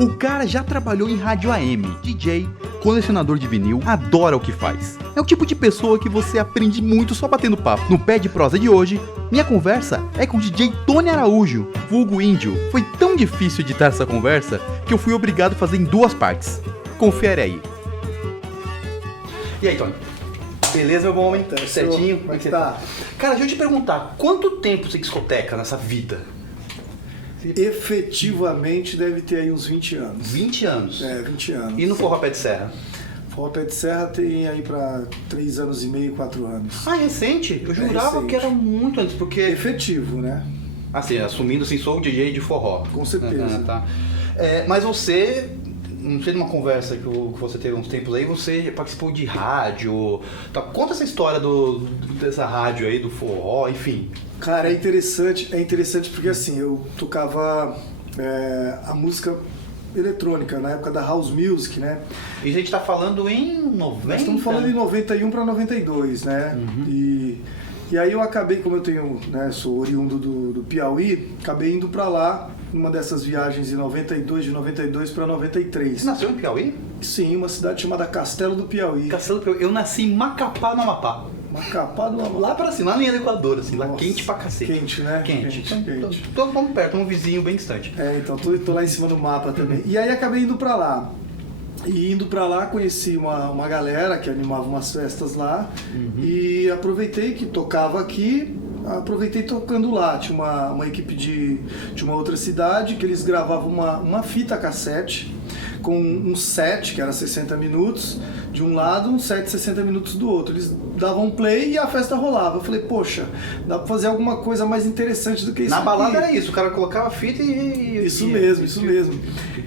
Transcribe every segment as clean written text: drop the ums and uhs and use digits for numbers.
O cara já trabalhou em rádio AM, DJ, colecionador de vinil, adora o que faz. É o tipo de pessoa que você aprende muito só batendo papo. No Pé de Prosa de hoje, minha conversa é com o DJ Tony Araújo, vulgo Índio. Foi tão difícil editar essa conversa que eu fui obrigado a fazer em 2 partes. Confere aí. E aí, Tony? Beleza, meu bom homem? Tá, certinho? Como é que tá? Cara, deixa eu te perguntar, quanto tempo você discoteca nessa vida? Efetivamente deve ter aí uns 20 anos. 20 anos? 20 anos. E no Forró Pé de Serra? Forró Pé de Serra tem aí pra 3 anos e meio, 4 anos. Ah, é recente? Eu jurava recente. que era muito antes, porque... Efetivo, né? Assim, assumindo assim, sou o DJ de forró. Com certeza. Tá. Mas você, não sei, numa conversa que você teve uns tempos aí, você participou de rádio. Tá? Conta essa história dessa rádio aí, do forró, enfim. Cara, é interessante porque assim, eu tocava a música eletrônica na época da House Music, né? E a gente tá falando em 90? Nós estamos falando em 91 para 92, né? E aí eu acabei, como eu tenho, né, sou oriundo do Piauí, acabei indo para lá numa dessas viagens de 92 para 93. Você nasceu em Piauí? Sim, uma cidade chamada Castelo do Piauí. Castelo do Piauí. Eu nasci em Macapá, no Amapá. Macapá do Amapá. Lá pra cima, na linha do Equador, assim, lá Nossa, quente pra cacete. Quente, né? Quente. Quente. Tô perto, um vizinho bem distante. Então tô lá em cima do mapa também. E aí acabei indo pra lá. E indo pra lá conheci uma galera que animava umas festas lá. E aproveitei que tocava aqui, aproveitei tocando lá. Tinha uma equipe de uma outra cidade que eles gravavam uma fita cassete com um set, que era 60 minutos de um lado, um set 60 minutos do outro. Eles davam play e a festa rolava. Eu falei, poxa, dá pra fazer alguma coisa mais interessante do que isso. Na aqui. balada era isso, o cara colocava a fita e... Isso mesmo.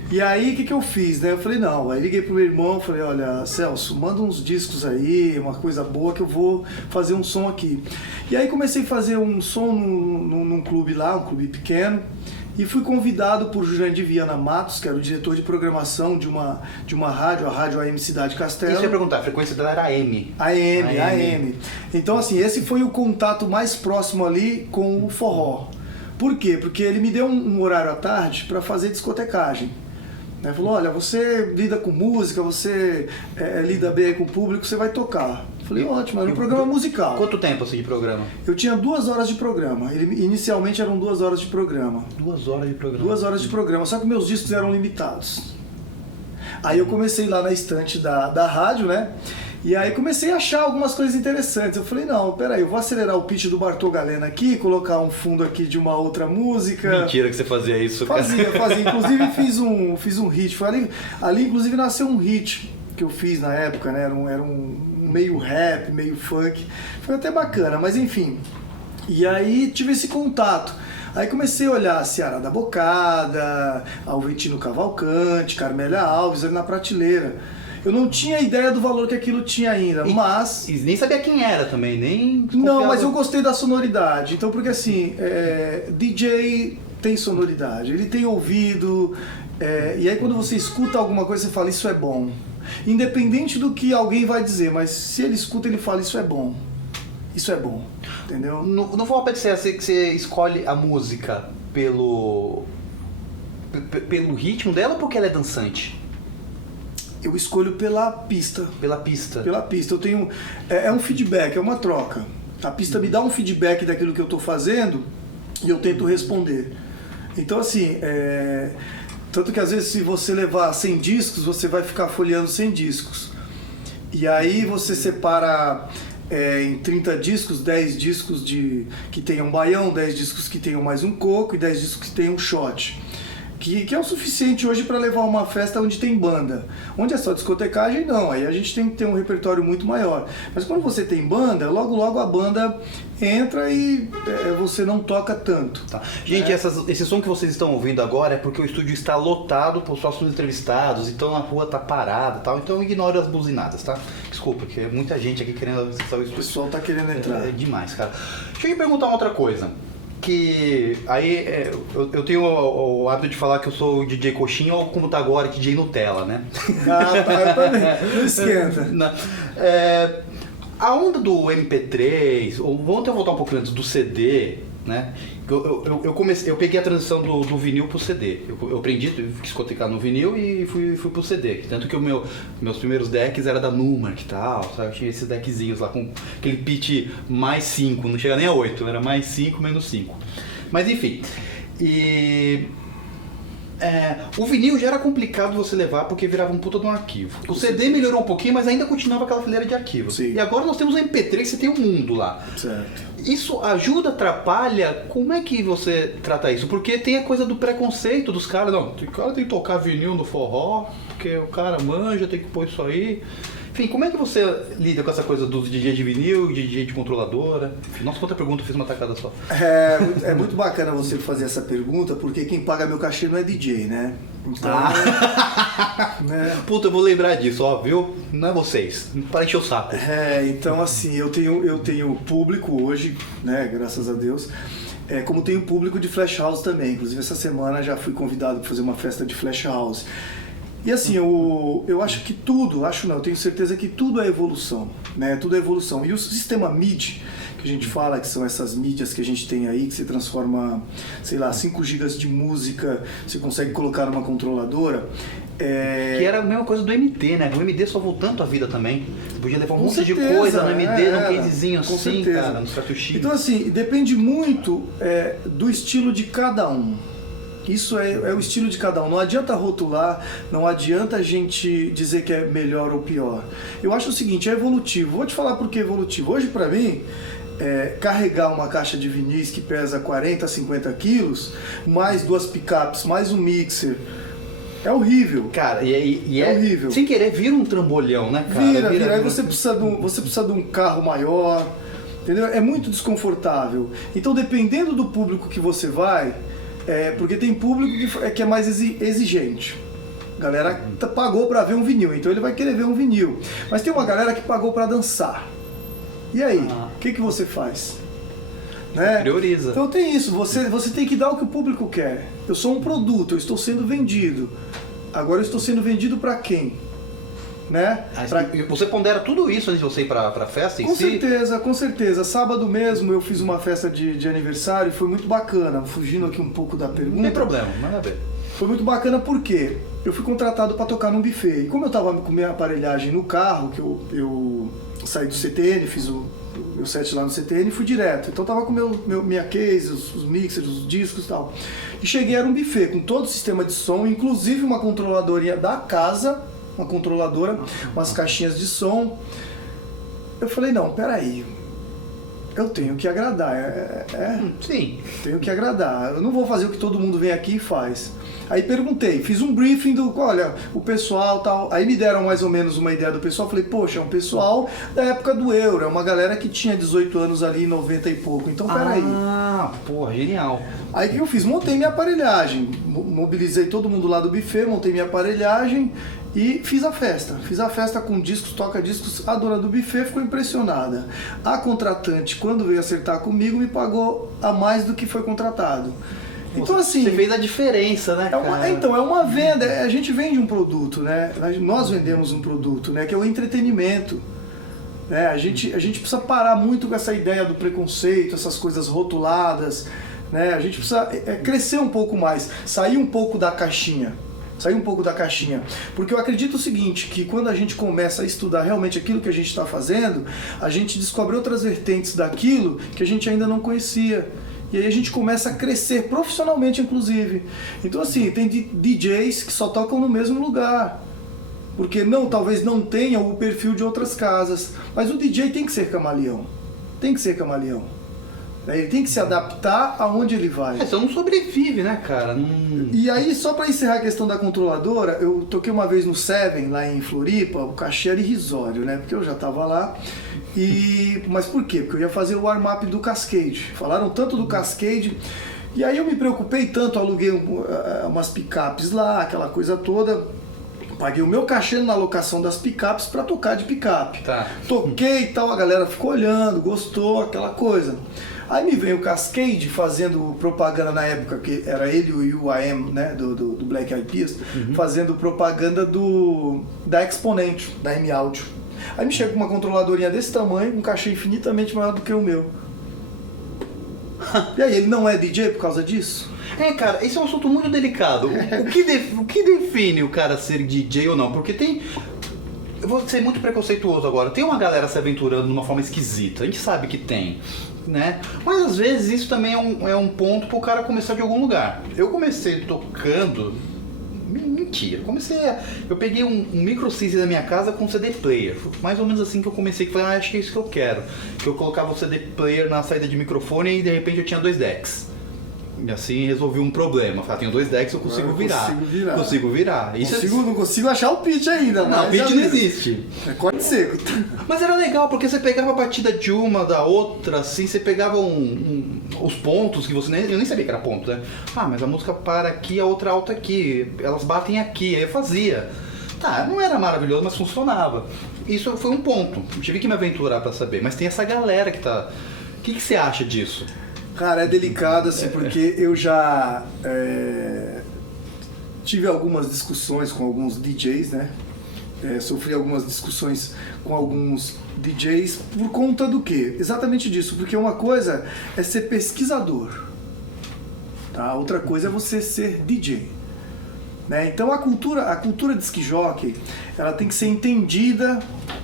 E aí, o que eu fiz, né? Eu falei, não, aí liguei pro meu irmão, falei, olha, Celso, manda uns discos aí, uma coisa boa que eu vou fazer um som aqui. E aí comecei a fazer um som num clube lá, um clube pequeno, e fui convidado por Jurandir Viana Matos, que era o diretor de programação de uma rádio, a Rádio AM Cidade Castelo. Isso eu ia perguntar, a frequência dela era AM. AM. Então, assim, esse foi o contato mais próximo ali com o forró. Por quê? Porque ele me deu um horário à tarde para fazer discotecagem. Ele falou, olha, você lida com música, você lida bem com o público, você vai tocar. Eu falei, ótimo, era um programa musical. Quanto tempo assim de programa? Eu tinha 2 horas de programa. Inicialmente eram 2 horas de programa. 2 horas de programa? 2 horas de programa, só que meus discos eram limitados. Aí eu comecei lá na estante da rádio, né? E aí comecei a achar algumas coisas interessantes. Eu falei, não, peraí, eu vou acelerar o pitch do Bartol Galena aqui, colocar um fundo aqui de uma outra música. Mentira que você fazia isso, cara. Fazia. Inclusive fiz um hit. Foi ali inclusive nasceu um hit que eu fiz na época, né? Era um meio rap, meio funk. Foi até bacana, mas enfim. E aí tive esse contato. Aí comecei a olhar a Seara da Bocada, Alventino Cavalcante, Carmélia Alves ali na prateleira. Eu não tinha ideia do valor que aquilo tinha ainda, mas... E nem sabia quem era também, nem... Não, mas eu gostei da sonoridade. Então, porque assim, DJ tem sonoridade, ele tem ouvido, e aí quando você escuta alguma coisa, você fala, isso é bom. Independente do que alguém vai dizer, mas se ele escuta, ele fala, isso é bom. Isso é bom, entendeu? No Forró Pé de Serra, você escolhe a música pelo ritmo dela ou porque ela é dançante? Eu escolho pela pista. Pela pista? Pela pista. Eu tenho... É um feedback, é uma troca. A pista me dá um feedback daquilo que eu estou fazendo e eu tento responder. Então, assim, tanto que às vezes se você levar 100 discos, você vai ficar folheando 100 discos. E aí você separa em 30 discos, 10 discos que tenham baião, 10 discos que tenham mais um coco e 10 discos que tenham shot. Que é o suficiente hoje para levar uma festa onde tem banda. Onde é só discotecagem, não. Aí a gente tem que ter um repertório muito maior. Mas quando você tem banda, logo a banda entra e você não toca tanto. Tá. Gente, esse som que vocês estão ouvindo agora é porque o estúdio está lotado por nossos entrevistados, então a rua tá parada e tal, então ignore as buzinadas, tá? Desculpa, porque é muita gente aqui querendo acessar o estúdio. O pessoal tá querendo entrar. É demais, cara. Deixa eu te perguntar uma outra coisa. Que aí eu tenho o hábito de falar que eu sou o DJ Coxinha ou como tá agora, DJ Nutella, né? Ah, tá, eu também. Não esquenta. A onda do MP3, ou vamos até voltar um pouco antes, do CD, né? Eu peguei a transição do vinil pro CD. Eu aprendi, quis cotecar no vinil e fui pro CD. Tanto que meus primeiros decks era da Numark e tal, sabe? Eu tinha esses deckzinhos lá com aquele pitch mais 5, não chega nem a 8, era mais 5, menos 5. Mas enfim. O vinil já era complicado você levar porque virava um puta de um arquivo. O CD melhorou um pouquinho, mas ainda continuava aquela fileira de arquivos. Sim. E agora nós temos o MP3, você tem o mundo lá. Certo. Isso ajuda, atrapalha? Como é que você trata isso? Porque tem a coisa do preconceito dos caras. Não, o cara tem que tocar vinil no forró, porque o cara manja, tem que pôr isso aí. Enfim, como é que você lida com essa coisa do DJ de vinil, DJ de controladora? Enfim, nossa, quanta pergunta, eu fiz uma tacada só. É muito bacana você fazer essa pergunta, porque quem paga meu cachê não é DJ, né? Então, né? Puta, eu vou lembrar disso, ó, viu? Não é vocês, para encher o saco. Então assim, eu tenho público hoje, né, graças a Deus, como tenho público de Flash House também. Inclusive essa semana já fui convidado para fazer uma festa de Flash House. E assim, eu acho que eu tenho certeza que tudo é evolução, né? Tudo é evolução. E o sistema MIDI, que a gente fala, que são essas mídias que a gente tem aí, que você transforma, sei lá, 5 GB de música, você consegue colocar numa controladora. Que era a mesma coisa do MD, né? O MD salvou tanto a vida também. Você podia levar um monte de certeza, coisa no MD, num casezinho com assim, certeza. cara, no cartuchinho. Então assim, depende muito do estilo de cada um. Isso é o estilo de cada um. Não adianta rotular, não adianta a gente dizer que é melhor ou pior. Eu acho o seguinte, é evolutivo. Vou te falar por que é evolutivo. Hoje, pra mim, carregar uma caixa de vinis que pesa 40, 50 quilos, mais 2 picapes, mais um mixer, é horrível. Cara, e é horrível. Sem querer, vira um trambolhão, né, cara? Vira. Aí você precisa de um carro maior, entendeu? É muito desconfortável. Então, dependendo do público que você vai... porque tem público que é mais exigente. A galera pagou pra ver um vinil, então ele vai querer ver um vinil. Mas tem uma galera que pagou pra dançar. E aí, o que você faz? Né? Prioriza. Então tem isso, você tem que dar o que o público quer. Eu sou um produto, eu estou sendo vendido. Agora eu estou sendo vendido pra quem? Né? Você pondera tudo isso antes de você ir pra festa em si? Com certeza. Sábado mesmo eu fiz uma festa de aniversário e foi muito bacana. Fugindo aqui um pouco da pergunta. Não tem problema, manda ver. Foi muito bacana porque eu fui contratado para tocar num buffet. E como eu estava com minha aparelhagem no carro, que eu saí do CTN, fiz o meu set lá no CTN e fui direto. Então eu tava com minha case, os mixers, os discos e tal. E cheguei, era um buffet com todo o sistema de som, inclusive uma controladorinha da casa, uma controladora, umas caixinhas de som. Eu falei, não, peraí, eu tenho que agradar, Sim. Tenho que agradar, eu não vou fazer o que todo mundo vem aqui e faz. Aí perguntei, fiz um briefing olha, o pessoal tal, aí me deram mais ou menos uma ideia do pessoal, falei, poxa, é um pessoal da época do Euro, é uma galera que tinha 18 anos ali, 90 e pouco, então peraí. Porra, genial. Aí o que eu fiz? Montei minha aparelhagem, mobilizei todo mundo lá do buffet, montei minha aparelhagem e fiz a festa. Fiz a festa com discos, toca-discos, a dona do buffet ficou impressionada. A contratante, quando veio acertar comigo, me pagou a mais do que foi contratado. Então, assim, você fez a diferença, né, cara? Então, é uma venda, a gente vende um produto, né? Nós vendemos um produto, né? Que é o entretenimento. Né? A gente precisa parar muito com essa ideia do preconceito, essas coisas rotuladas, né? A gente precisa crescer um pouco mais, sair um pouco da caixinha. Porque eu acredito o seguinte, que quando a gente começa a estudar realmente aquilo que a gente está fazendo, a gente descobre outras vertentes daquilo que a gente ainda não conhecia. E aí a gente começa a crescer profissionalmente, inclusive. Então, assim, tem DJs que só tocam no mesmo lugar. Porque talvez não tenham o perfil de outras casas. Mas o DJ tem que ser camaleão. Ele tem que se adaptar aonde ele vai. Você não sobrevive, né, cara? E aí, só para encerrar a questão da controladora, eu toquei uma vez no Seven, lá em Floripa, o cachê era irrisório, né? Porque eu já tava lá. Mas por quê? Porque eu ia fazer o warm-up do Cascade. Falaram tanto do Cascade. E aí eu me preocupei tanto, aluguei umas picapes lá, aquela coisa toda. Paguei o meu cachê na alocação das picapes para tocar de picape. Tá. Toquei e tal, a galera ficou olhando, gostou, aquela coisa. Aí me veio o Cascade fazendo propaganda na época, que era ele e o U.I.M., né, do Black Eyed Peas, fazendo propaganda da Exponent, da M-Audio. Aí me chega com uma controladorinha desse tamanho, um cachê infinitamente maior do que o meu. E aí, ele não é DJ por causa disso? Cara, esse é um assunto muito delicado. O que define o cara ser DJ ou não? Porque tem... Eu vou ser muito preconceituoso agora. Tem uma galera se aventurando de uma forma esquisita. A gente sabe que tem, né? Mas às vezes isso também é um ponto pro cara começar de algum lugar. Eu comecei tocando... Mentira. Eu peguei um micro CD da minha casa com CD player. Foi mais ou menos assim que eu comecei. Falei, acho que é isso que eu quero. Que eu colocava o CD player na saída de microfone e de repente eu tinha 2 decks. E assim resolvi um problema. Falei, tenho 2 decks, eu consigo virar. Consigo virar. Não consigo achar o pitch ainda. Não, pitch não existe. É corte seco. Mas era legal, porque você pegava a batida de uma, da outra, assim, você pegava os pontos que eu nem sabia que era ponto, né? Mas a música para aqui, a outra alta aqui, elas batem aqui, aí eu fazia. Tá, não era maravilhoso, mas funcionava. Isso foi um ponto. Eu tive que me aventurar pra saber. Mas tem essa galera que tá... O que você acha disso? Cara, é delicado, assim, porque eu já tive algumas discussões com alguns DJs, né? Sofri algumas discussões com alguns DJs por conta do quê? Exatamente disso, porque uma coisa é ser pesquisador, tá? Outra coisa é você ser DJ. Né? Então a cultura disc jockey, ela tem que ser entendida,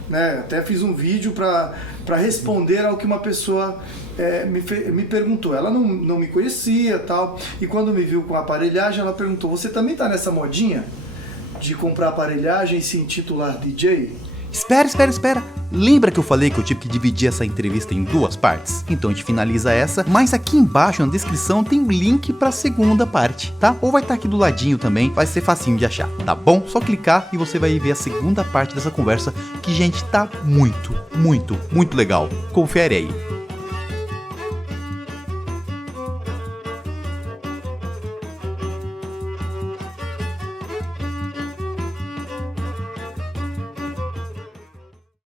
né? Até fiz um vídeo para responder ao que uma pessoa me perguntou. Ela não me conhecia, tal, e quando me viu com a aparelhagem, ela perguntou: você também tá nessa modinha de comprar aparelhagem e se intitular DJ? Espera. Lembra que eu falei que eu tive que dividir essa entrevista em 2 partes? Então a gente finaliza essa, mas aqui embaixo na descrição tem um link pra segunda parte, tá? Ou vai estar aqui do ladinho também, vai ser facinho de achar, tá bom? Só clicar e você vai ver a segunda parte dessa conversa, que, gente, tá muito legal. Confere aí.